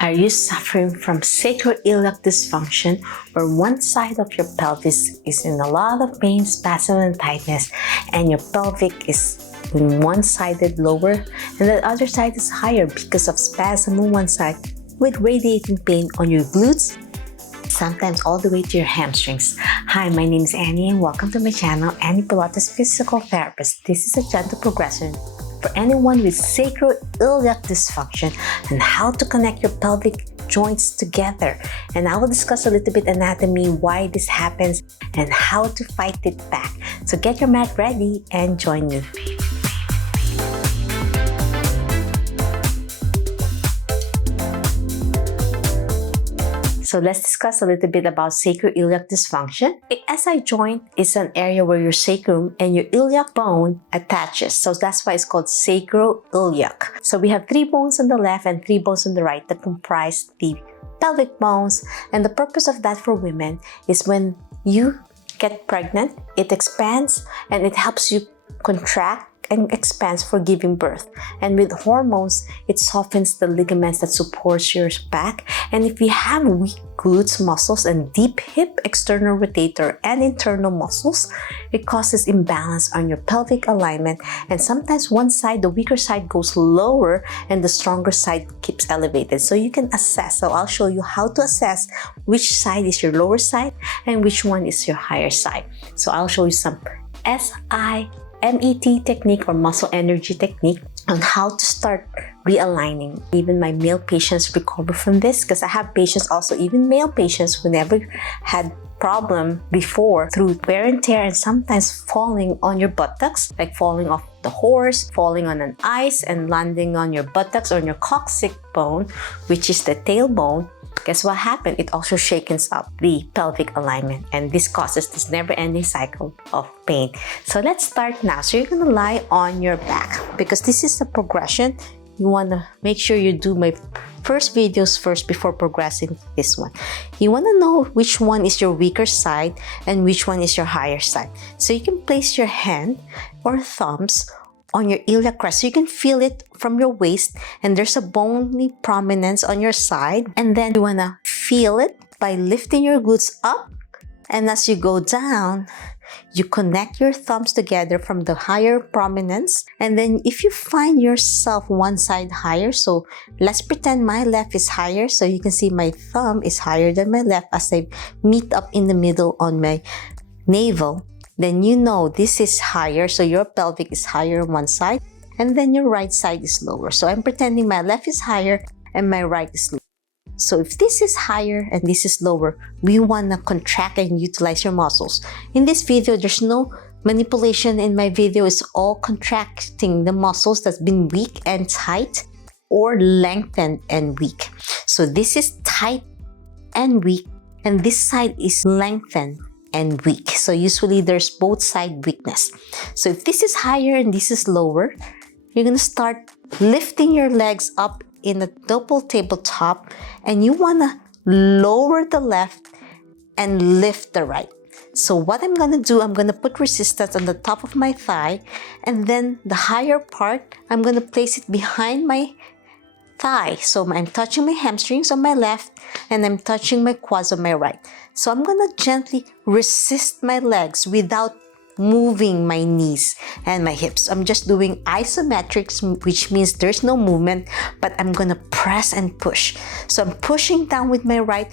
Are you suffering from sacroiliac dysfunction, where one side of your pelvis is in a lot of pain, spasm, and tightness, and your pelvic is in one-sided lower and the other side is higher because of spasm on one side with radiating pain on your glutes, sometimes all the way to your hamstrings? Hi, my name is Annie and welcome to my channel, Annie Pilates Physical Therapist. This is a gentle progression for anyone with sacroiliac dysfunction and how to connect your pelvic joints together. And I will discuss a little bit anatomy, why this happens, and how to fight it back. So get your mat ready and join me. So let's discuss a little bit about sacroiliac dysfunction. The SI joint is an area where your sacrum and your iliac bone attaches. So that's why it's called sacroiliac. So we have 3 bones on the left and 3 bones on the right that comprise the pelvic bones. And the purpose of that for women is when you get pregnant, it expands and it helps you contract and expands for giving birth. And with hormones, it softens the ligaments that supports your back. And if you have weak glutes muscles and deep hip external rotator and internal muscles, it causes imbalance on your pelvic alignment. And sometimes one side, the weaker side, goes lower and the stronger side keeps elevated. So you can assess. So I'll show you how to assess which side is your lower side and which one is your higher side. So I'll show you some M.E.T technique or muscle energy technique on how to start realigning. Even my male patients recover from this because I have patients also, even male patients who never had problem before through wear and tear and sometimes falling on your buttocks, like falling off the horse, falling on an ice and landing on your buttocks or on your coccyx bone, which is the tailbone. Guess what happened? It also shakens up the pelvic alignment, and this causes this never-ending cycle of pain. So let's start now. So you're going to lie on your back because this is the progression. You want to make sure you do my first videos first before progressing to this one. You want to know which one is your weaker side and which one is your higher side. So you can place your hand or thumbs on your iliac crest, so you can feel it from your waist, and there's a bony prominence on your side. And then you want to feel it by lifting your glutes up, and as you go down, you connect your thumbs together from the higher prominence. And then if you find yourself one side higher, so let's pretend my left is higher, so you can see my thumb is higher than my left as I meet up in the middle on my navel, then you know this is higher, so your pelvic is higher on one side, and then your right side is lower. So I'm pretending my left is higher and my right is lower. So if this is higher and this is lower, we want to contract and utilize your muscles. In this video, there's no manipulation in my video. It's all contracting the muscles that's been weak and tight or lengthened and weak. So this is tight and weak, and this side is lengthened and weak. So usually there's both side weakness. So if this is higher and this is lower, you're going to start lifting your legs up in a double tabletop, and you want to lower the left and lift the right. So what I'm going to do, I'm going to put resistance on the top of my thigh, and then the higher part, I'm going to place it behind my thigh. So I'm touching my hamstrings on my left and I'm touching my quads on my right. So I'm going to gently resist my legs without moving my knees and my hips. I'm just doing isometrics, which means there's no movement, but I'm going to press and push. So I'm pushing down with my right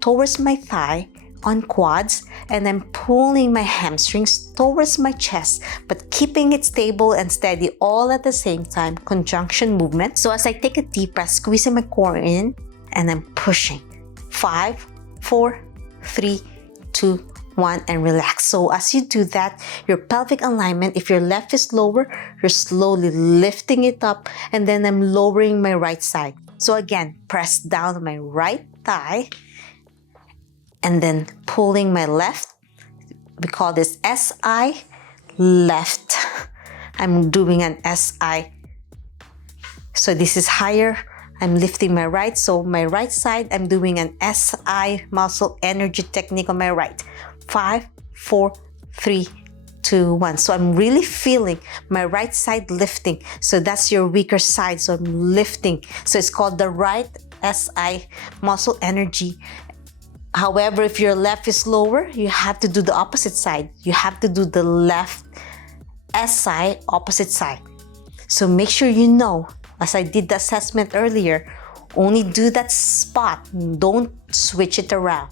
towards my thigh on quads, and I'm pulling my hamstrings towards my chest, but keeping it stable and steady all at the same time, conjunction movement. So as I take a deep breath, squeezing my core in, and I'm pushing. 5, 4, 3, 2, 1, and relax. So as you do that, your pelvic alignment, if your left is lower, you're slowly lifting it up, and then I'm lowering my right side. So again, press down on my right thigh, and then pulling my left. We call this SI left. I'm doing an SI. So this is higher. I'm lifting my right. So my right side, I'm doing an SI muscle energy technique on my right. 5, 4, 3, 2, 1. So I'm really feeling my right side lifting. So that's your weaker side. So I'm lifting. So it's called the right SI muscle energy. However, if your left is lower, you have to do the opposite side. You have to do the left SI opposite side. So make sure you know, as I did the assessment earlier, only do that spot. Don't switch it around.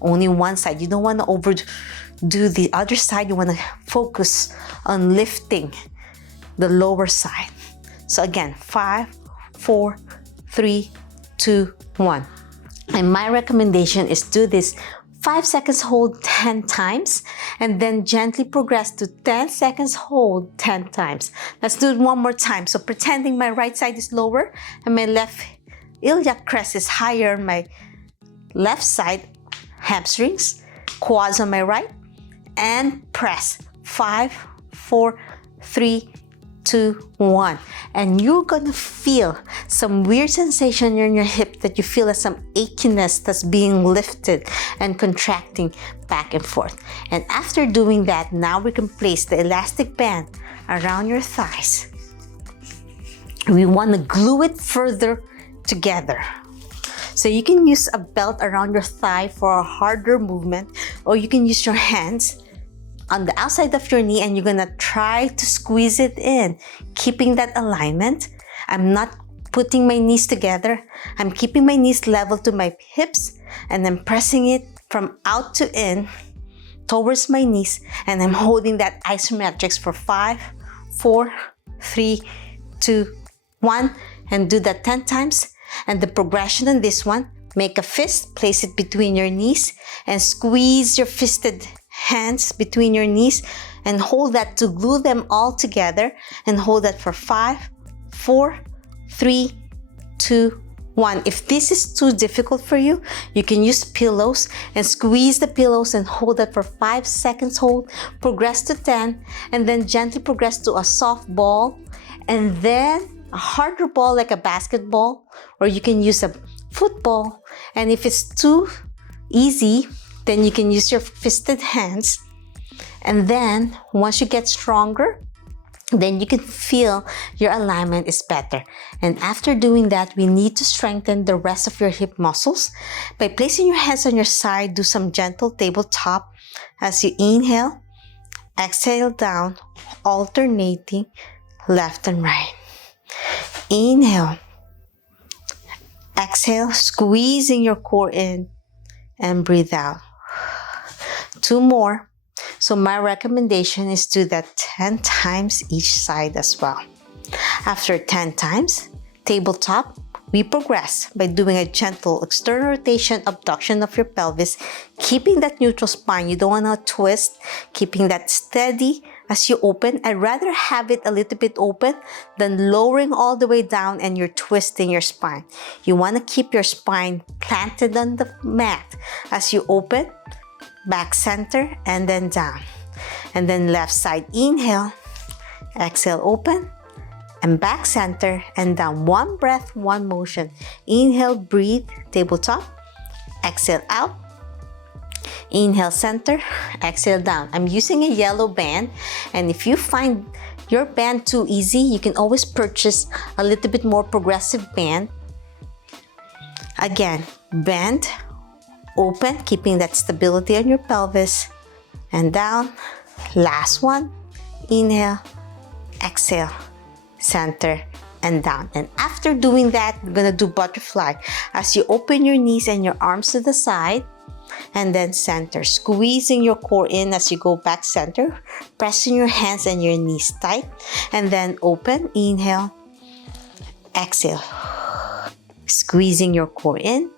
Only one side. You don't want to overdo the other side. You want to focus on lifting the lower side. So again, 5, 4, 3, 2, 1. And my recommendation is do this 5 seconds hold 10 times and then gently progress to 10 seconds hold 10 times. Let's do it one more time. So pretending my right side is lower and my left iliac crest is higher on my left side, hamstrings, quads on my right, and press. 5, 4, 3, 2, 1. And you're gonna feel some weird sensation in your hip that you feel as some achiness that's being lifted and contracting back and forth. And after doing that, now we can place the elastic band around your thighs. We want to glue it further together. So you can use a belt around your thigh for a harder movement, or you can use your hands on the outside of your knee and you're gonna try to squeeze it in, keeping that alignment. I'm not putting my knees together. I'm keeping my knees level to my hips and I'm pressing it from out to in towards my knees, and I'm holding that isometrics for 5, 4, 3, 2, 1, and do that 10 times. And the progression on this one, make a fist, place it between your knees and squeeze your fisted hands between your knees and hold that to glue them all together, and hold that for 5, 4, 3, 2, 1. If this is too difficult for you, you can use pillows and squeeze the pillows and hold that for 5 seconds hold, progress to 10, and then gently progress to a soft ball, and then a harder ball like a basketball, or you can use a football. And if it's too easy, then you can use your fisted hands. And then once you get stronger, then you can feel your alignment is better. And after doing that, we need to strengthen the rest of your hip muscles. By placing your hands on your side, do some gentle tabletop as you inhale, exhale down, alternating left and right. Inhale, exhale, squeezing your core in, and breathe out. 2 more. So my recommendation is do that 10 times each side as well. After 10 times, tabletop, we progress by doing a gentle external rotation, abduction of your pelvis, keeping that neutral spine. You don't want to twist, keeping that steady as you open. I'd rather have it a little bit open than lowering all the way down and you're twisting your spine. You want to keep your spine planted on the mat as you open, back center, and then down. And then left side, inhale, exhale, open, and back center, and down. 1 breath, 1 motion. Inhale, breathe, tabletop, exhale out, inhale, center, exhale, down. I'm using a yellow band, and if you find your band too easy, you can always purchase a little bit more progressive band. Again, bend, open, keeping that stability on your pelvis, and down. Last one, inhale, exhale, center, and down. And after doing that, we're gonna do butterfly as you open your knees and your arms to the side, and then center, squeezing your core in as you go back center, pressing your hands and your knees tight, and then open, inhale, exhale, squeezing your core in,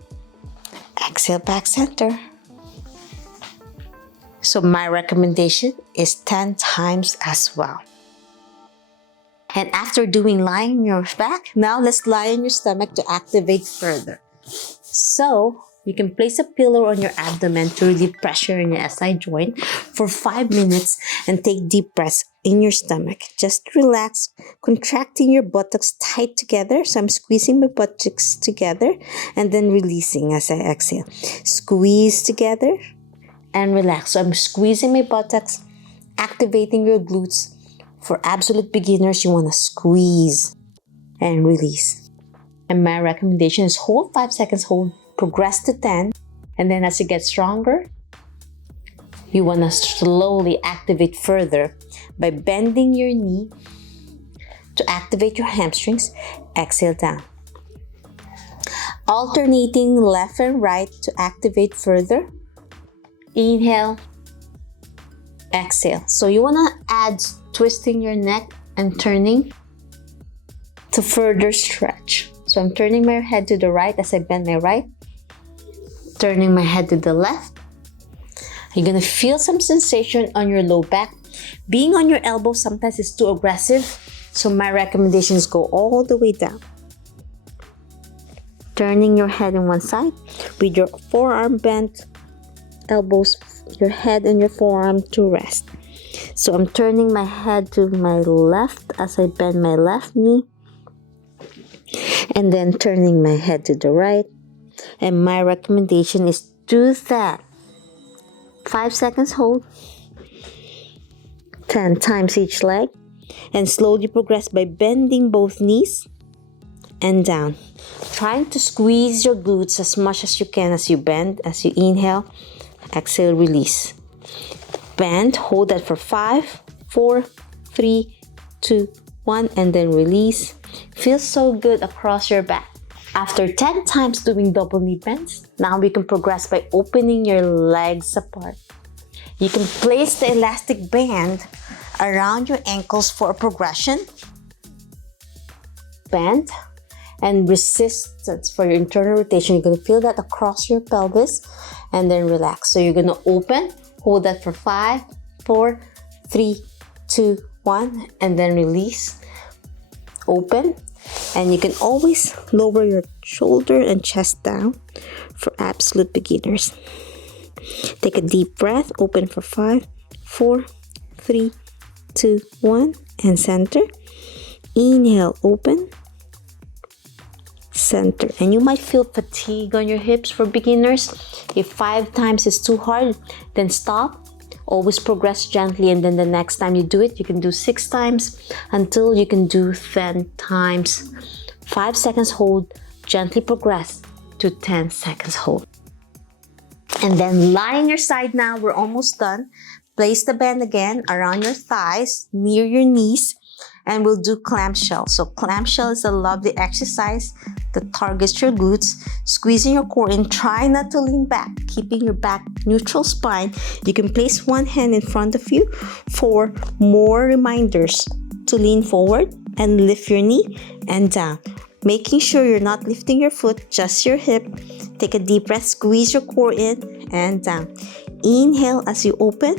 exhale, back center. So my recommendation is 10 times as well. And after doing lying on your back, now let's lie on your stomach to activate further. So you can place a pillow on your abdomen to relieve pressure in your SI joint for 5 minutes and take deep breaths in your stomach. Just relax, contracting your buttocks tight together. So I'm squeezing my buttocks together and then releasing as I exhale. Squeeze together and relax. So I'm squeezing my buttocks, activating your glutes. For absolute beginners, you want to squeeze and release. And my recommendation is hold 5 seconds, hold, progress to 10. And then as you get stronger, you want to slowly activate further by bending your knee to activate your hamstrings. Exhale down. Alternating left and right to activate further. Inhale, exhale. So you want to add twisting your neck and turning to further stretch. So I'm turning my head to the right as I bend my right, turning my head to the left. You're gonna feel some sensation on your low back. Being on your elbow sometimes is too aggressive, so my recommendation is go all the way down. Turning your head on one side with your forearm bent, elbows, your head and your forearm to rest. So I'm turning my head to my left as I bend my left knee, and then turning my head to the right. And my recommendation is do that 5 seconds hold, 10 times each leg, and slowly progress by bending both knees and down, trying to squeeze your glutes as much as you can as you bend. As you inhale, exhale, release. Bend, hold that for 5, 4, 3, 2, 1, and then release. Feels so good across your back. After 10 times doing double knee bends, now we can progress by opening your legs apart. You can place the elastic band around your ankles for a progression. Bend and resistance for your internal rotation. You're going to feel that across your pelvis and then relax. So you're going to open, hold that for 5, 4, 3, 2, 1, and then release. Open. And you can always lower your shoulder and chest down for absolute beginners. Take a deep breath, open for 5, 4, 3, 2, 1, and center. Inhale, open, center. And you might feel fatigue on your hips for beginners. If 5 times is too hard, then stop. Always progress gently, and then the next time you do it, you can do 6 times until you can do 10 times. 5 seconds hold, gently progress to 10 seconds hold. And then lie on your side now, we're almost done. Place the band again around your thighs, near your knees, and we'll do clamshell. So clamshell is a lovely exercise that targets your glutes, squeezing your core in. Try not to lean back, keeping your back neutral spine. You can place one hand in front of you for more reminders to lean forward and lift your knee and down. Making sure you're not lifting your foot, just your hip. Take a deep breath, squeeze your core in and down. Inhale as you open.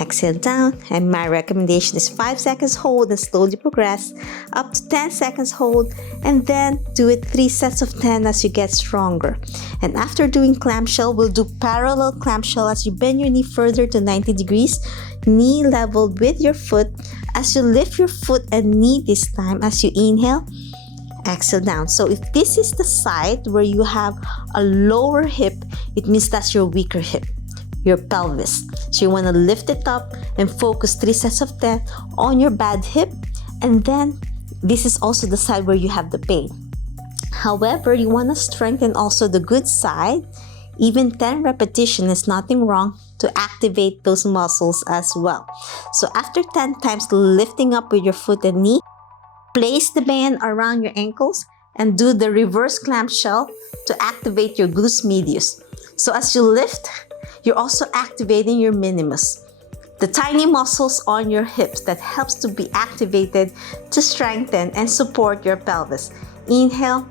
Exhale down, and my recommendation is 5 seconds hold and slowly progress up to 10 seconds hold, and then do it 3 sets of 10 as you get stronger. And after doing clamshell, we'll do parallel clamshell as you bend your knee further to 90 degrees, knee leveled with your foot. As you lift your foot and knee this time, as you inhale, exhale down. So if this is the side where you have a lower hip, it means that's your weaker hip, your pelvis. So you want to lift it up and focus 3 sets of 10 on your bad hip. And then this is also the side where you have the pain. However, you want to strengthen also the good side. Even 10 repetitions is nothing wrong to activate those muscles as well. So after 10 times lifting up with your foot and knee, place the band around your ankles and do the reverse clamshell to activate your glutes medius. So as you lift, you're also activating your minimus, the tiny muscles on your hips that helps to be activated to strengthen and support your pelvis. Inhale,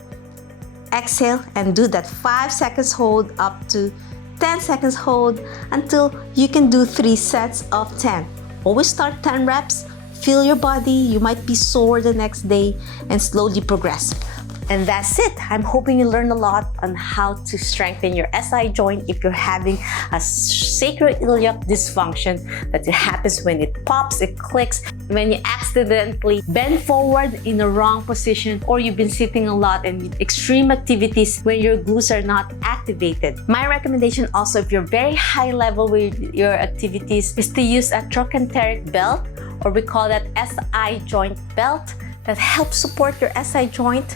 exhale, and do that 5 seconds hold up to 10 seconds hold until you can do 3 sets of 10. Always start 10 reps, feel your body. You might be sore the next day, and slowly progress. And that's it. I'm hoping you learned a lot on how to strengthen your SI joint if you're having a sacroiliac dysfunction that happens when it pops, it clicks, when you accidentally bend forward in the wrong position, or you've been sitting a lot and extreme activities when your glutes are not activated. My recommendation also, if you're very high level with your activities, is to use a trochanteric belt, or we call that SI joint belt, that helps support your SI joint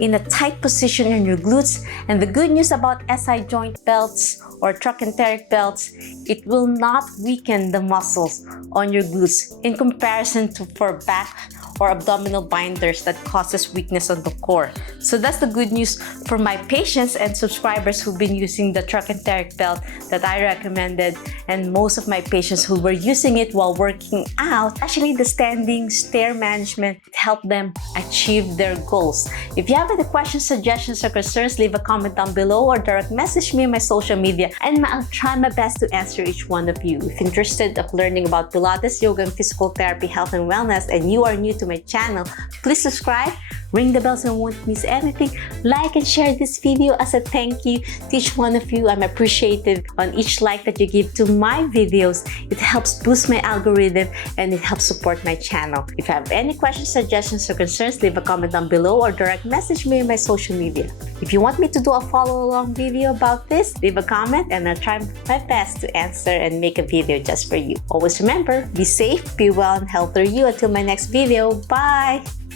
in a tight position in your glutes. And the good news about SI joint belts or trochanteric belts, it will not weaken the muscles on your glutes in comparison to for back or abdominal binders that causes weakness on the core. So that's the good news for my patients and subscribers who've been using the trochanteric belt that I recommended, and most of my patients who were using it while working out. Actually, the standing stair management helped them achieve their goals. If you have any questions, suggestions, or concerns, leave a comment down below or direct message me on my social media, and I'll try my best to answer each one of you. If interested of learning about Pilates, yoga, and physical therapy, health, and wellness, and you are new to my channel, please subscribe, ring the bell so you won't miss anything, like and share this video as a thank you to each one of you. I'm appreciative on each like that you give to my videos. It helps boost my algorithm and it helps support my channel. If you have any questions, suggestions, or concerns, leave a comment down below or direct message me on my social media. If you want me to do a follow-along video about this, leave a comment and I'll try my best to answer and make a video just for you. Always remember, be safe, be well, and healthy you. Until my next video, bye!